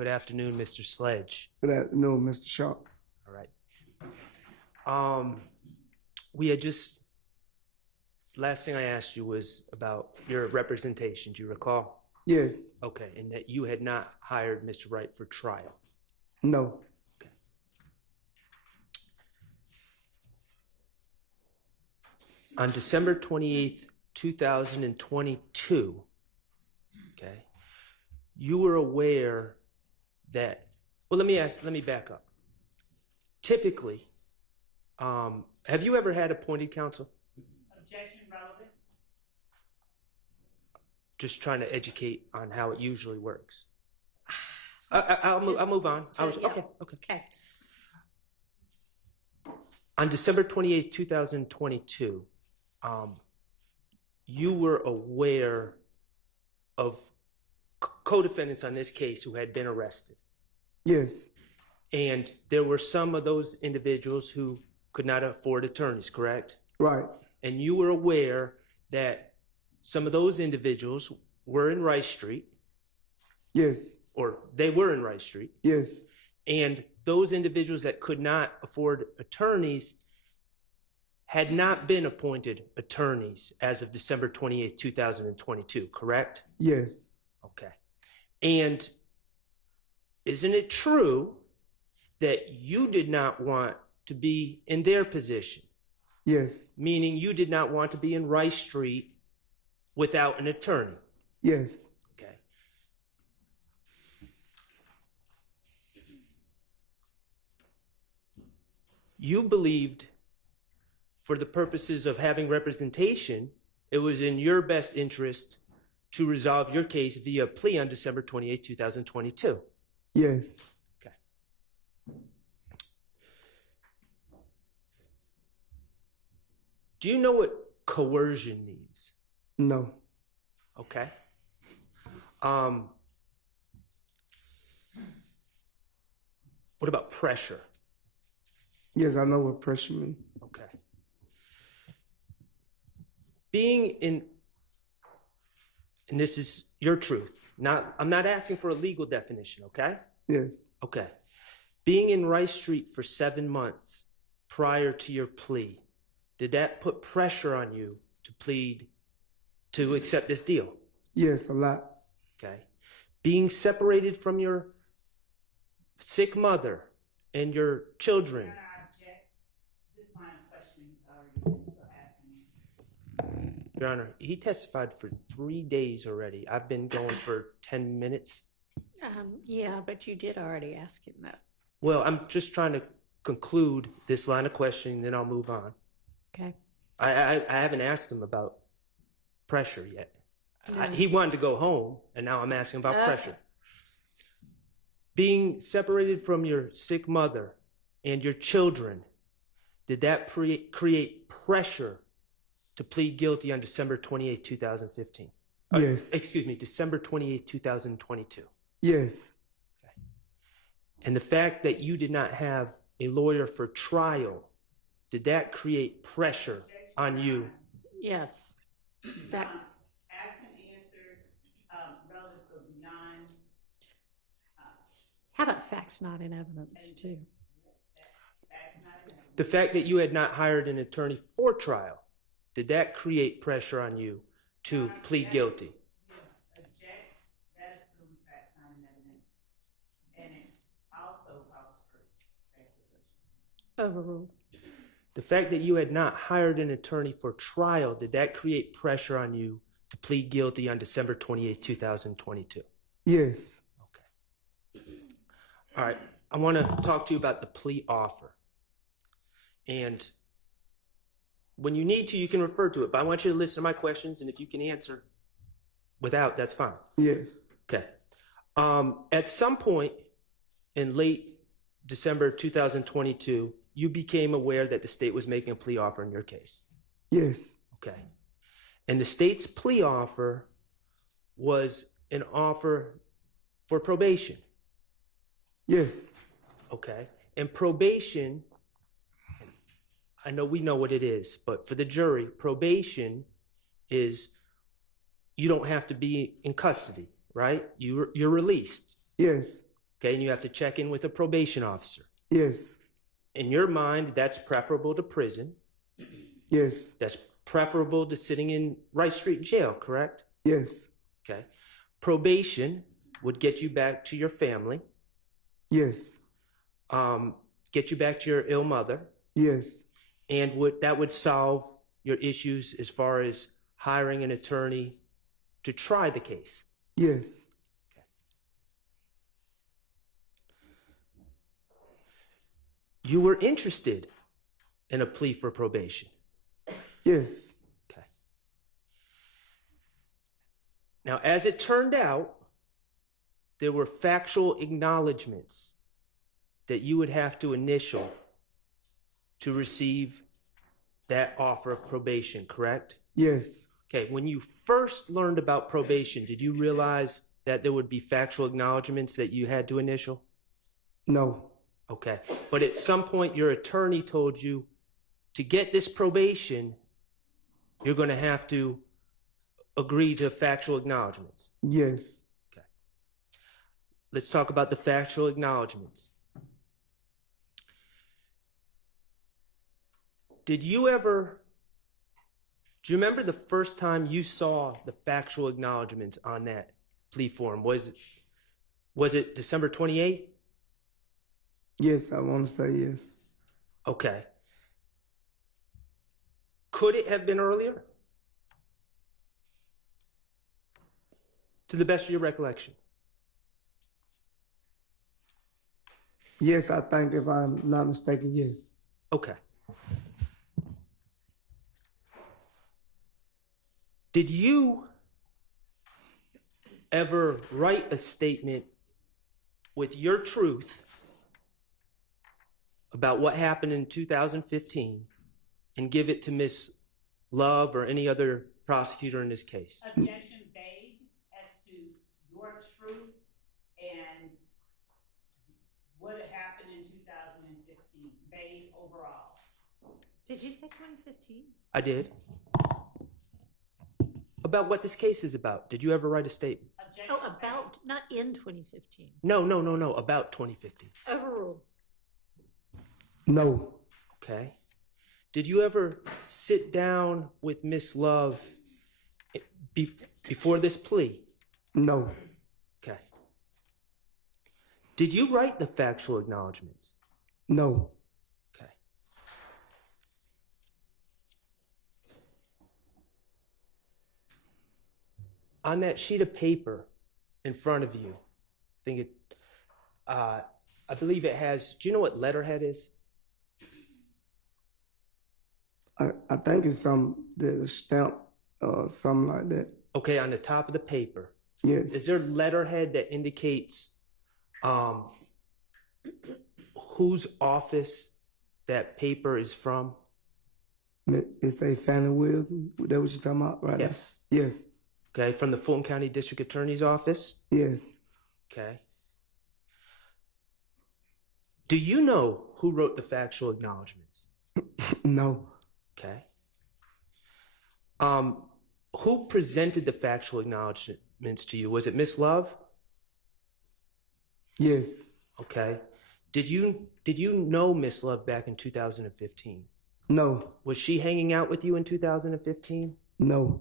Good afternoon, Mr. Sledge. Good afternoon, Mr. Shaw. All right. We had just, last thing I asked you was about your representation. Do you recall? Yes. Okay, and that you had not hired Mr. Wright for trial. No. Okay. On December 28th, 2022, okay, you were aware that, well, let me back up. Typically, have you ever had appointed counsel? Objection, relevance. Just trying to educate on how it usually works. I'll move on. Okay. Okay. On December 28th, 2022, you were aware of co-defendants on this case who had been arrested. Yes. And there were some of those individuals who could not afford attorneys, correct? Right. And you were aware that some of those individuals were in Rice Street, Yes. or they were in Rice Street, Yes. and those individuals that could not afford attorneys had not been appointed attorneys as of December 28th, 2022, correct? Yes. Okay. And isn't it true that you did not want to be in their position? Yes. Meaning you did not want to be in Rice Street without an attorney. Yes. Okay. You believed, for the purposes of having representation, it was in your best interest to resolve your case via plea on December 28, 2022. Yes. Okay. Do you know what coercion means? No. Okay. What about pressure? Yes, I know what pressure means. Okay. Being in, and this is your truth, I'm not asking for a legal definition, okay? Yes. Okay. Being in Rice Street for 7 months prior to your plea, did that put pressure on you to accept this deal? Yes, a lot. Okay. Being separated from your sick mother and your children. Your Honor, I object. This line of questioning is already been, so ask me. Your Honor, he testified for 3 days already. I've been going for 10 minutes. Yeah, but you did already ask him that. Well, I'm just trying to conclude this line of questioning, then I'll move on. Okay. I haven't asked him about pressure yet. No. He wanted to go home, and now I'm asking about Okay. pressure. Being separated from your sick mother and your children, did that create pressure to plead guilty on December 28, 2015? Yes. Excuse me, December 28, 2022. Yes. And the fact that you did not have a lawyer for trial, did that create pressure on you? Yes. Fact, Asked and answered. Relevance goes beyond. how about facts not in evidence too? Facts not in evidence. The fact that you had not hired an attorney for trial, did that create pressure on you to plead guilty? Object. That assumes facts not in evidence, and it also calls for speculation. Overruled. The fact that you had not hired an attorney for trial, did that create pressure on you to plead guilty on December 28, 2022? Yes. Okay. All right. I want to talk to you about the plea offer. And when you need to, you can refer to it, but I want you to listen to my questions, and if you can answer without, that's fine. Yes. Okay. At some point in late December 2022, you became aware that the state was making a plea offer in your case. Yes. Okay. And the state's plea offer was an offer for probation. Yes. Okay. And probation, I know we know what it is, but for the jury, probation is you don't have to be in custody, right? You're released. Yes. Okay, and you have to check in with a probation officer. Yes. In your mind, that's preferable to prison. Yes. That's preferable to sitting in Rice Street Jail, correct? Yes. Okay. Probation would get you back to your family, Yes. get you back to your ill mother, Yes. and that would solve your issues as far as hiring an attorney to try the case. Yes. You were interested in a plea for probation. Yes. Okay. Now, as it turned out, there were factual acknowledgments that you would have to initial to receive that offer of probation, correct? Yes. Okay, when you first learned about probation, did you realize that there would be factual acknowledgments that you had to initial? No. Okay, but at some point your attorney told you to get this probation, you're going to have to agree to factual acknowledgments. Yes. Okay. Let's talk about the factual acknowledgments. Do you remember the first time you saw the factual acknowledgments on that plea form? Was it December 28th? Yes, I want to say yes. Okay. Could it have been earlier? To the best of your recollection. Yes, I think if I'm not mistaken, yes. Okay. Did you ever write a statement with your truth about what happened in 2015 and give it to Miss Love or any other prosecutor in this case? Objection vague as to your truth and what happened in 2015, vague overall. Did you say 2015? I did. About what this case is about. Did you ever write a statement? Objection Oh, about, not in 2015. No, about 2015. Overruled. No. Okay. Did you ever sit down with Miss Love before this plea? No. Okay. Did you write the factual acknowledgments? No. Okay. On that sheet of paper in front of you, I believe it has, do you know what letterhead is? I think it's the stamp, something like that. Okay, on the top of the paper. Yes. Is there letterhead that indicates whose office that paper is from? It's a Fannie Wilson. That what you talking about, right? Yes. Yes. Okay, from the Fulton County District Attorney's Office? Yes. Okay. Do you know who wrote the factual acknowledgments? No. Okay. Who presented the factual acknowledgments to you? Was it Miss Love? Yes. Okay. Did you know Miss Love back in 2015? No. Was she hanging out with you in 2015? No.